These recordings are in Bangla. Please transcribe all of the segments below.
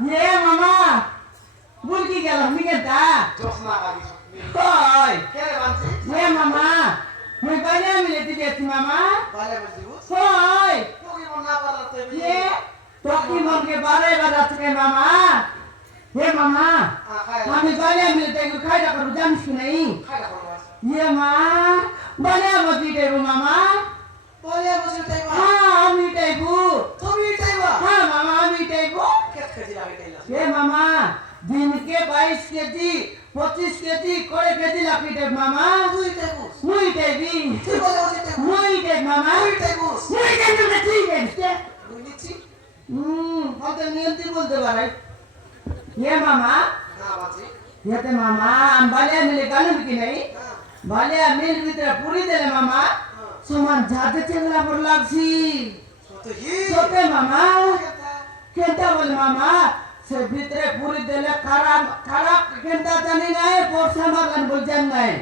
Ye mama. Bulki gelo migeta. জোসনা গাবি Hoy. কেরে বানছি Ye mama. Moi banya mileti deti mama. ভালো বুঝিবু Hoy. তোকে মন না পারতে Ye. Toki mon ke bare barat ke mama. Ye mama. খায় Ami banya mileti ko khai da karu jam shi nahi. খায় করবা Ye ma. Banya mati de mama. বলে বুঝি তাইবা Ha ami taibu. তুমি Taiba Ha mama ami taibu. কেত খেজি লাগে তাইলা ये मामा दिन के 22 केजी 25 केजी कोड़े केजी लाखी दे मामा তুই তাইবু मुई देवी তুই বলে বুঝি তাইবু मुई दे मामा তুই তাইবু मुई दे तो ठीक है इसके তুই নিচ্ছি हम तो नियंत्रण बोलते बारे ये मामा না বাজি ये ते मामा हम बाले मिले गाने की नहीं হ্যাঁ बाले मिल भीतर पूरी दे मामा सुमन जाते चला पर लागसी সত্যি হি सोते मामा কেতা केंटा बोल मामा से भीतरे पूरी देले खराब खराब केंटा जानी नहीं पोरसा मारन बोल जान नहीं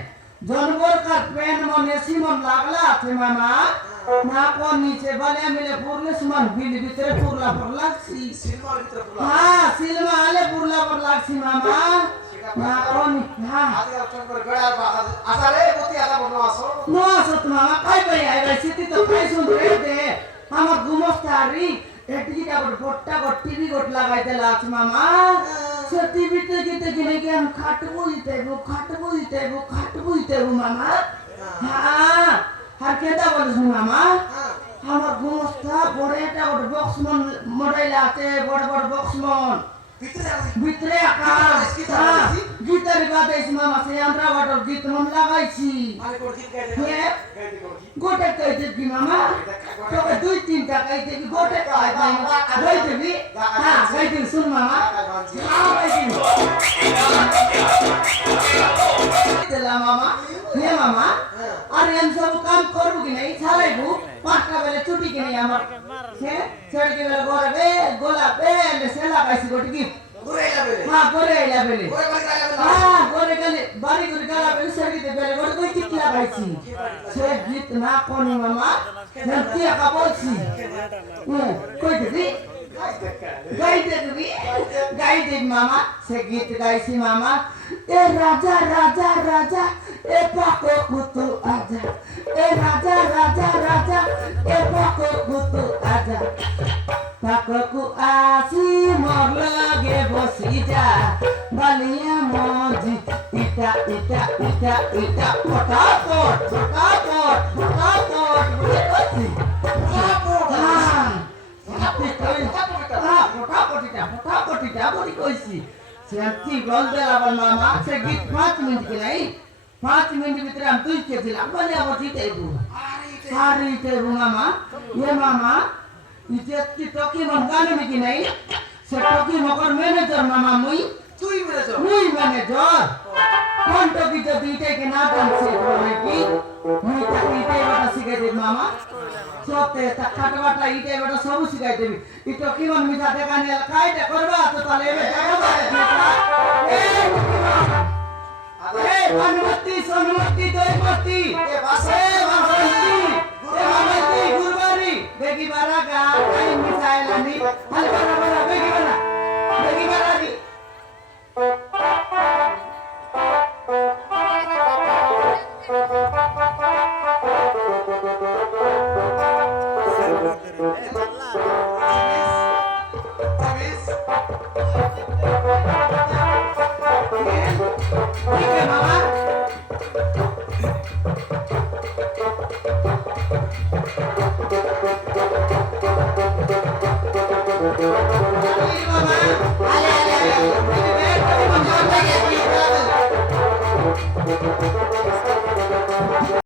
जानवर का पेन मन एसी मन लागला थे मामा ना को नीचे बने मिले पूरले सुमन बिल भीतरे पूरला पर लागसी সিনেমার ভিতরে পুরা हां सिलमा आले पूरला पर लागसी मामा ना को नी हां আজকে অপশন করে গড়ার বাসা আসারে গতি আগা বনো আসো नो सत मामा काय पई आइ सिटी तो काय सुन रे दे हमर गुमस्तारी एटकी का गोट्टा गोट टीवी गोट लगाई देला छ मामा से टीवी ते गीते गिने के हम खाटबो इतेबो मामा हां हर केटा बोल सुन मामा হ্যাঁ हमर गुमस्ता बड़ेटा गोट बॉक्स मन मोबाइल आते बड़ बड़ बॉक्स मन ভিতরে আসি भितरे आका गीतर गाते मामा से अंदर वाटर गीत मन लगाइছি মানে কোন গীত গাইতে ये গাইতে কোন গীত गोटे कह देबी मामा तो के दुई तीन टा कह देबी गोटे कह देबी हां कह देबी सुन मामा हां कह देबी देला मामा ये मामा अरे हम सब काम करबू कि नहीं छालाइबू पांचटा बेले छुट्टी कि नहीं हमर से छड़ के बेले गोला पे सेला कासी गोटी की ঘুরে যাবে हां गोरे आइला बेले ঘুরে বাড়ি যাবে हां गोरे गले बारी गोरे गला बेले सड़ी दे बेले गोटे कोई कितला गाइছি से गीत ना कोनी मामा नती का बोलছি कोई देबी गाई दे मामा से गीत गाइছি मामा ए राजा राजा राजा ए पाको कुतु आजा ए राजा राजा राजा ए पाको कुतु आजा पाको आसी मोर लगे बसी जा बालिया मजी इटा इटा इटा इटा फटाफट फटाफट फटाफट बोले बसी फटाफट इटा बोली कइसी सेंती गल देला मामा से गीत 5 मिनट के नहीं 5 मिनट भीतर हम तुई के दिला बोले अब ठीक है सारी ते मामा ये मामा इज्जत की टोकी मन गाने में की नहीं से टोकी मकर मैनेजर मामा मुई তুই মেরে যাও मुई मैनेजर कौन टोकी तो दीटे के ना कौन से बोले की मुई तो दीटे बता सिखाई दे मामा सोते तखटवाटा इटे बटा सब सिखाई देबी इ टोकी मन मिठा देखा ने काईटा करबा तो तले में जाबा ए अनुमति सोनुमति दोईमति এ বাসে मामती गुरबारी बेगी बारा गा काई मिसाइल नहीं हल बरा बेगी बारा